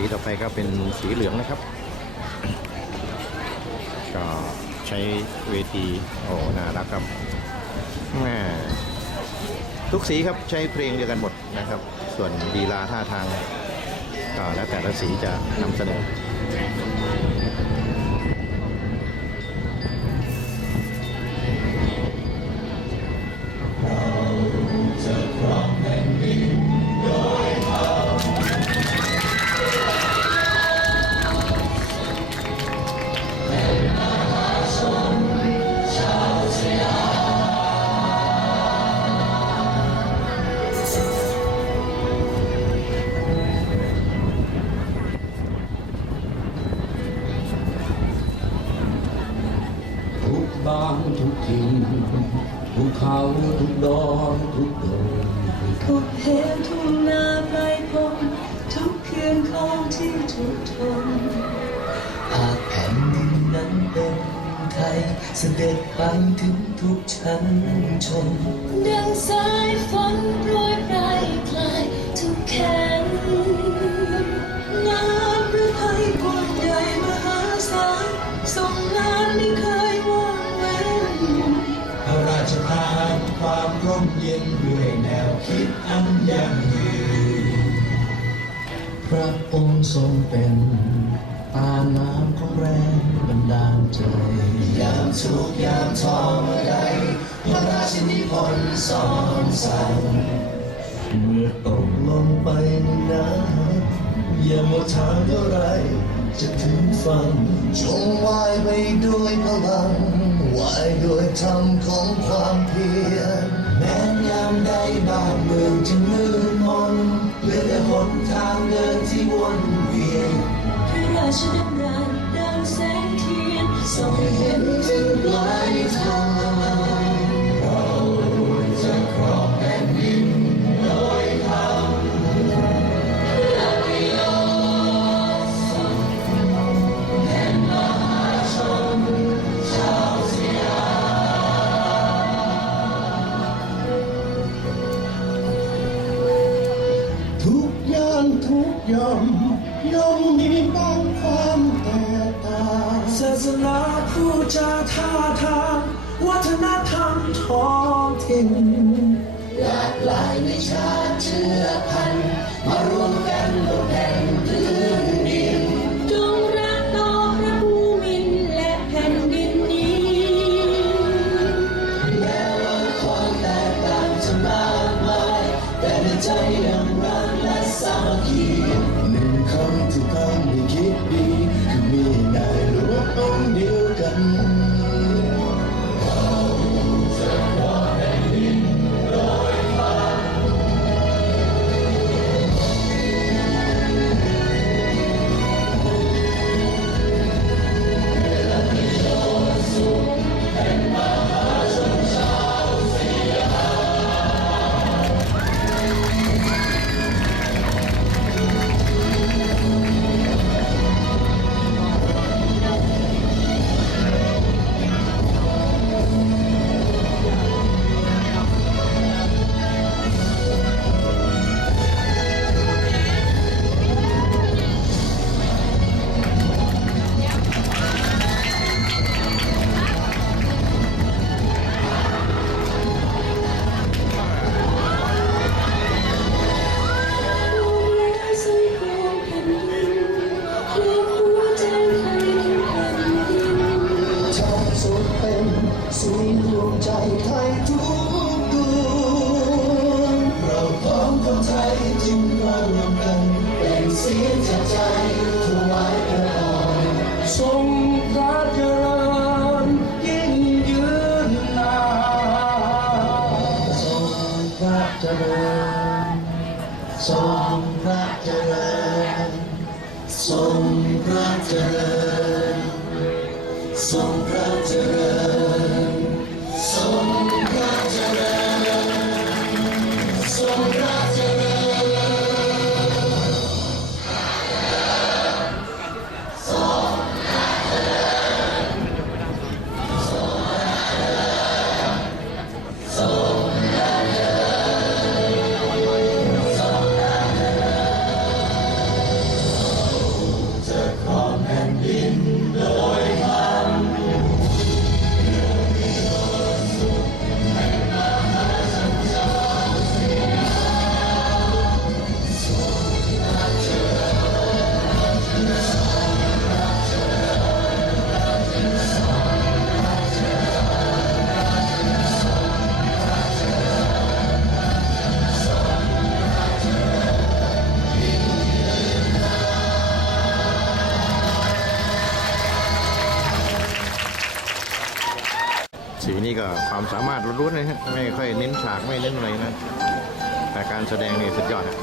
สีต่อไปก็เป็นสีเหลืองนะครับก็ใช้เวทีโอ้น่ารักครับแม่ทุกสีครับใช้เพลงเดียวกันหมดนะครับ ส่วนดีลาท่าทางก็แล้วแต่ละสีจะนำเสนอ เขาทุกดอนทุกดงทุกเหวทุ่งนาไพรพงทุกเขื่อนคลองที่ทุกทนหากแผ่นดินนั้นเป็นไทยเสด็จไปถึงทุกชั้นชนดังสายฝนโปรยปลาย งค์ทรงเป็นตาน้ำของแรงบันดาลใจยามทุกข์ยามท้อเมื่อใดพระราชนิพนธ์สอนสั่งเมื่อตกลงไปในน้ำอย่ามดทางเท่าไร จะถึงฝั่งจงว่ายไปด้วยพลังว่ายด้วยธรรมของความเพียรแม้ยามใดบ้านเมืองจะมืดมนเหลือหนทางเดินที่วน พระราชดำรัสดังแสงเทียนส่องเห็นถึงปลายทาง ผู้จาท่าทางวัฒนธรรมท้องถิ่นหลากหลายในชาติเชื้อพันธุ์มารวมกันบนแผ่นพื้น สียงจากใจถวายพระพรทรงพระเจริญยิ่งยืนนานทรงพระเจริญทรงพระเจริญทรงพระเจริญทรงพระเจริญ นี้ก็ความสามารถล้วนเลยฮะไม่ค่อยเน้นฉากไม่เน้นอะไรนะแต่การแสดงนี่สุดยอดฮะ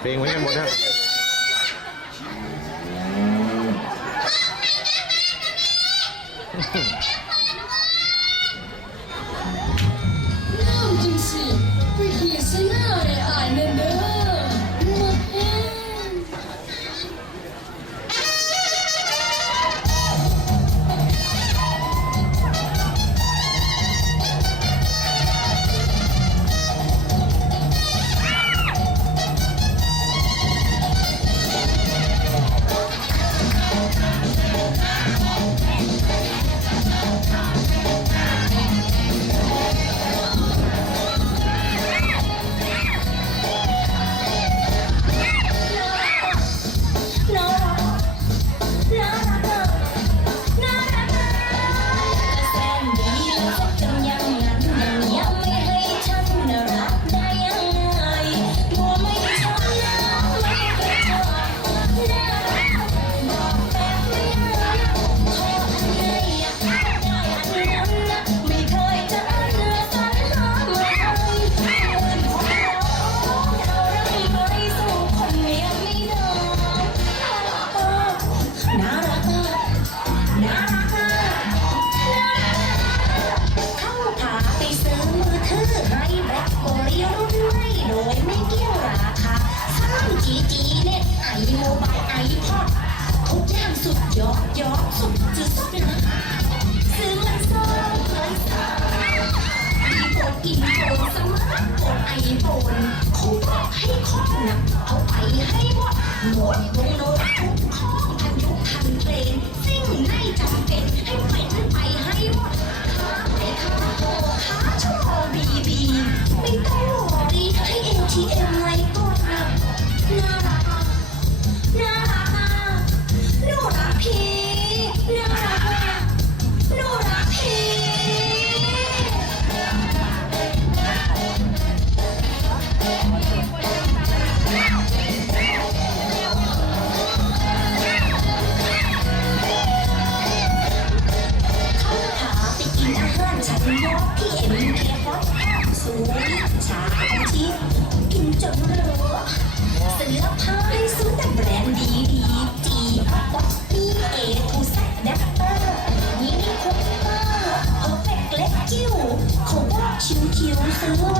เพลงเหมือนกันหมดฮะ ยอกยอกสุดจุดสุดเลยนะซื้อเงินซ้อนเงินซ้อนโปนอินโปนสมาร์ทโฟนไอโฟนเขาบอกให้ครอบนะเอาไปให้หมหมดวงโน้ตทุกข้อทันยุคทันเพลงซิ่งในจำเป็นให้ไปให้หมดาไปค้าโอค้าชั่วบีบไม่ตดีให้เอทีเ有什么